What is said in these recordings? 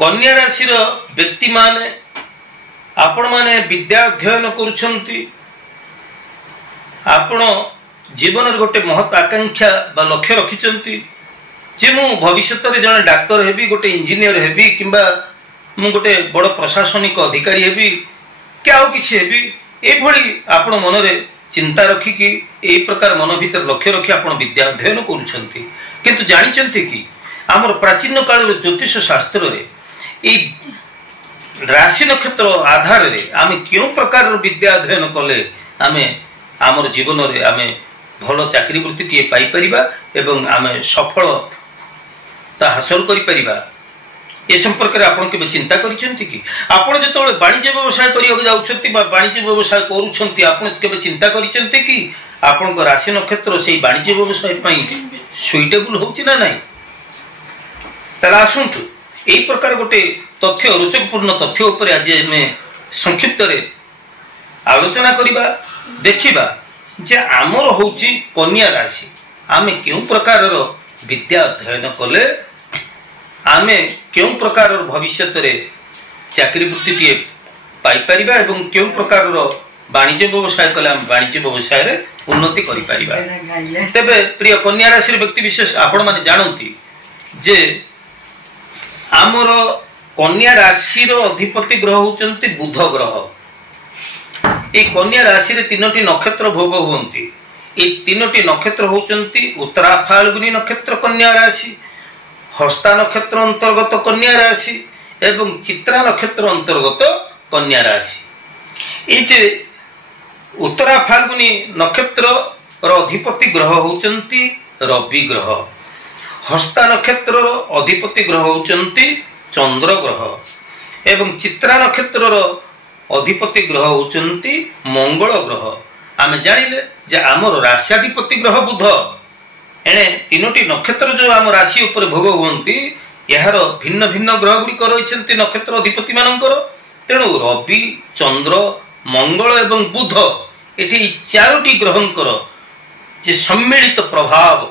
कन्या राशि व्यक्ति माने आपण माने विद्या अध्ययन करुछंती आपण जीवन गोटे महत आकांक्षा बा लक्ष्य रखिछंती जे मु भविष्य रे जने डाक्टर हेबी गोटे इंजीनियर हेबी किंबा मु गोटे बड़ प्रशासनिक अधिकारी हेबी क्या आउ किछि हेबी ए भली आपण मन रे चिंता रखी कि ए प्रकार मन भीतर लक्ष्य रखी आपण विद्या अध्ययन करुछंती किंतु जानिछंती कि हमर प्राचीन काल ज्योतिष शास्त्र रे ए राशि नक्षत्र आधार रे आमे क्यों प्रकार विद्या अध्ययन कले आमे आमर जीवन रे आमे भलो चाकरी वृत्ति टिए पाई परिबा एवं आमे सफलता हासिल करि परिबा ए संपर्क रे आपण के चिंता करिसेंती कि आपण जेतोळे वाणिज्य व्यवसाय करियो जाउछंती बा वाणिज्य व्यवसाय करूछंती आपण के चिंता करिसेंती कि आपण को राशि नक्षत्र सेही वाणिज्य व्यवसाय पई सुइटेबल होउची ना नाही तला आसुंतु एही प्रकार गोटे तथ्य रोचकपूर्ण तथ्य ऊपर आज हमें संक्षिप्त रे आलोचना करिबा देखिबा जे आमर होउची कन्या राशि आमे केउ प्रकार रो विद्या अध्ययन कले आमे केउ प्रकार रो भविष्य रे चाकरी वृत्ति टिए पाई परिबा एवं केउ प्रकार रो वाणिज्य व्यवसाय कले हम वाणिज्य व्यवसाय रे उन्नति करि परिबा तबे प्रिय कन्या राशि व्यक्ति विशेष आपण माने जानंती जे आमर कन्या राशि अधिपति ग्रह होचंती बुध ग्रह ए कन्या राशि रे तीनोटी नक्षत्र भोग होंती ए तीनोटी नक्षत्र होचंती उत्तरा फाल्गुनी नक्षत्र कन्या राशि हस्ता नक्षत्र अंतर्गत कन्या राशि एवं चित्रा नक्षत्र अंतर्गत कन्या राशि ए जे उत्तरा फाल्गुनी नक्षत्र अधिपति ग्रह होचंती रवि ग्रह हस्ता नक्षत्र अधिपति ग्रह होचंती चंद्र ग्रह एवं चित्रा नक्षत्र अधिपति ग्रह होचंती मंगल ग्रह आमे जानिले जे आमर राशियाधिपति ग्रह बुध एने तीनोटी नक्षत्र जो आम राशि ऊपर भोग होंती यार भिन्न भिन्न ग्रह गुड़िक रही नक्षत्र अधिपति मानकर तेणु रवि चंद्र मंगल एवं बुध एटी चारोटी ग्रहंकर जे सम्मिलित प्रभाव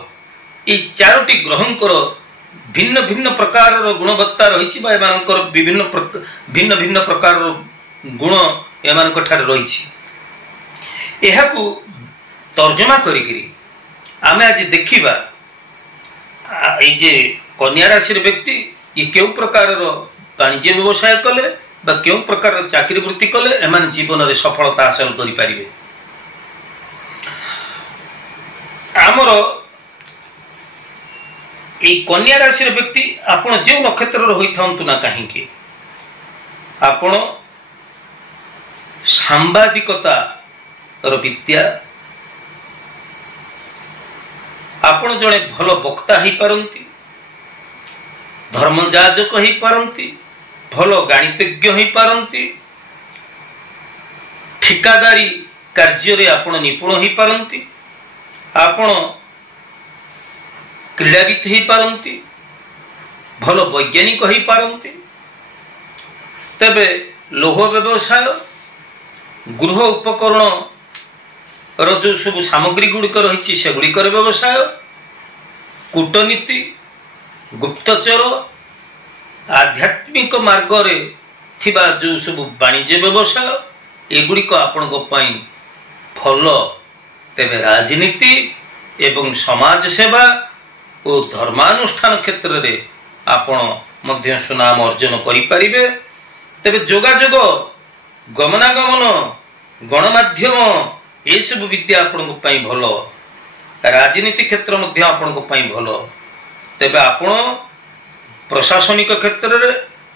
ये चारोटी ग्रहंकर भिन्न भिन्न प्रकार गुणवत्ता रही विभिन्न भिन्न भिन्न प्रकार गुण एमान ठारे रही एहाकु तर्जमा करिकरी आमे आज देखिबा ए जे कन्या राशि व्यक्ति ये केउ प्रकार वाणिज्य व्यवसाय कले बा केउ प्रकार चाकरी वृत्ति कले एमान जीवन रे सफलता हासिल करि परिबे आमर ए कन्या राशि व्यक्ति आपण जे नक्षत्र रही थांतु ना कहीं आपण सांबादिकता विद्या आपण जड़े भल वक्ता ही पारंती धर्मजाजक ही पारंती भल गणितज्ञ ही पारंती ठिकादारी कार्य रे आपण निपुण ही पारंती आपण क्रीड़ाविद ही पारंती भल वैज्ञानिक ही पारंती तबे लोह व्यवसाय गृह उपकरण रो जो सब सामग्री गुड़िक रही से गुड़िकर व्यवसाय कूटनीति गुप्तचर आध्यात्मिक मार्ग रे थिबा जो सब वाणिज्य व्यवसाय एगुड़िक आपण भल तेबे राजनीति एवं समाज सेवा और धर्मानुष्ठान क्षेत्र रे आपण मध्य सुनाम अर्जन करि परिबे तेबे जोगाजोग गमनागमन गणमाध्यम ये सब विद्या आपण भल राजनीति क्षेत्र मध्य आपण भल तेबे आपण प्रशासनिक क्षेत्र रे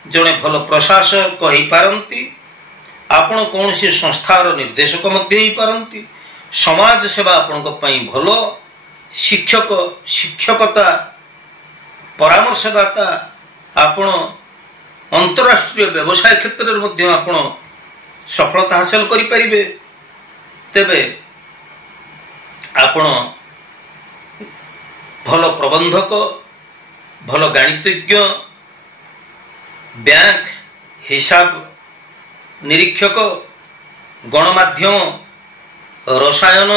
जने भल प्रशासक हो पारंती आपण कौन सी संस्थार निर्देशक मध्य हो पारंती समाज सेवा आपण भल शिक्षक शिक्षकता परामर्शदाता आपण अंतरराष्ट्रीय व्यवसाय क्षेत्र में मध्य आपण सफलता हासिल करि परिबे तेबे आपण भल प्रबंधक भल गणितज्ञ बैंक हिसाब निरीक्षक गणमाध्यम रसायन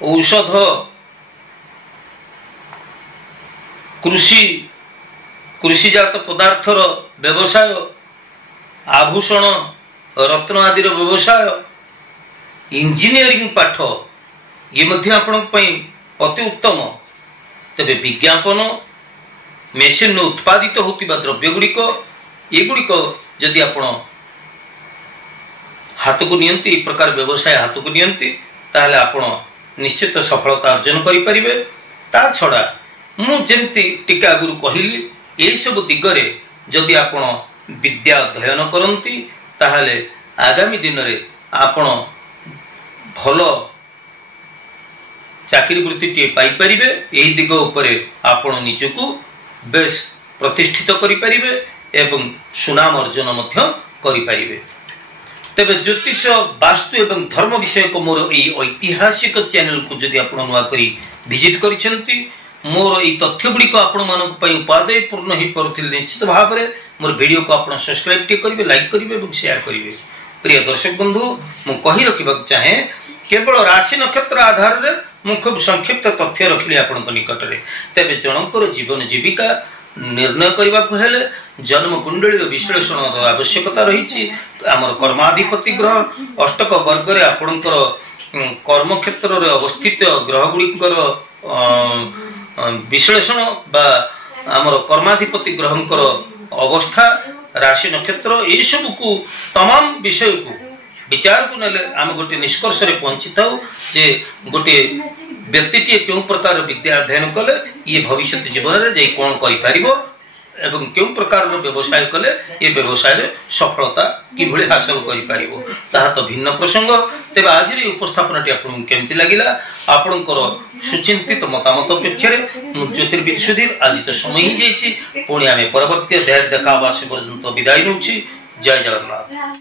औषध कृषि कृषिजात पदार्थर व्यवसाय, आभूषण रत्न आदि व्यवसाय, इंजीनियरिंग पाठ ये मध्य आपन अति उत्तम। तेरे विज्ञापन, मेसीन उत्पादित होतिबा द्रव्य गुड़िक एगुड़िक जदि आपण हाथ को नियंती, एक प्रकार व्यवसाय हाथ को नियंती, ताहले आपण निश्चित सफलता अर्जन करि परिबे। ता छड़ा मु जेंती टिका आगुरु कहिली एई सब दिगरे जदि आपण विद्या अध्ययन करंती ताहले आगामी दिन रे आपण भलो चाकरी वृत्ति टे पाई परिबे। एही दिग उपरे आपण निजको बेस प्रतिष्ठित करि परिबे एवं सुनाम अर्जन मध्य करि परिबे। तेबे ज्योतिष, वास्तु एवं धर्म विषय को मोर एई ऐतिहासिक चैनल को जदि आपण नुआ करी विजिट करिसेंती, मोर एई तथ्य गुडी को आपण मानक पई उपादेय पूर्ण ही परथिल निश्चित भाव रे मोर वीडियो को आपण सब्सक्राइब टे करिवे, लाइक करिवे एवं शेयर करिवे। प्रिय दर्शक बंधु, मु कहि रखिबा चाहे केवल राशि नक्षत्र आधार रे मु खूब संक्षिप्त तथ्य रखिली आपण निकट रे। तेबे जनकर जीवन जीविका निर्णय करने को हेले जन्म कुंडली विश्लेषण आवश्यकता रही। आमर कर्माधिपति ग्रह अष्टक वर्ग रे आपणकर कर्म क्षेत्र रे अवस्थित ग्रह गुड़िकर विश्लेषण बा आमर कर्माधिपति ग्रहंकर अवस्था, राशि नक्षत्र ये सब को तमाम विषय को विचार को नेले आम गोटे निष्कर्ष रे पहुंची थाउ जे गोटे व्यक्तिटी क्यों प्रकार विद्या अध्ययन कले ये भविष्य जीवन में जाई कौन करि पारिबो एवं क्यों प्रकार व्यवसाय कले ये व्यवसाय रे सफलता किभଳି हासिल करि पारिबो ताहा तो भिन्न प्रसंग। तेबे आज रे उपस्थापनाटी आपन केमति लागिला आपनकर सुचिंतित मतामत अपेक्षा रे ज्योतिर्विद सुधीर आज तो समय ही जाईची। पुणी आमे परवर्ती अध्याय देखा वासे पर्यंत विदाय नउची। जय जगन्नाथ।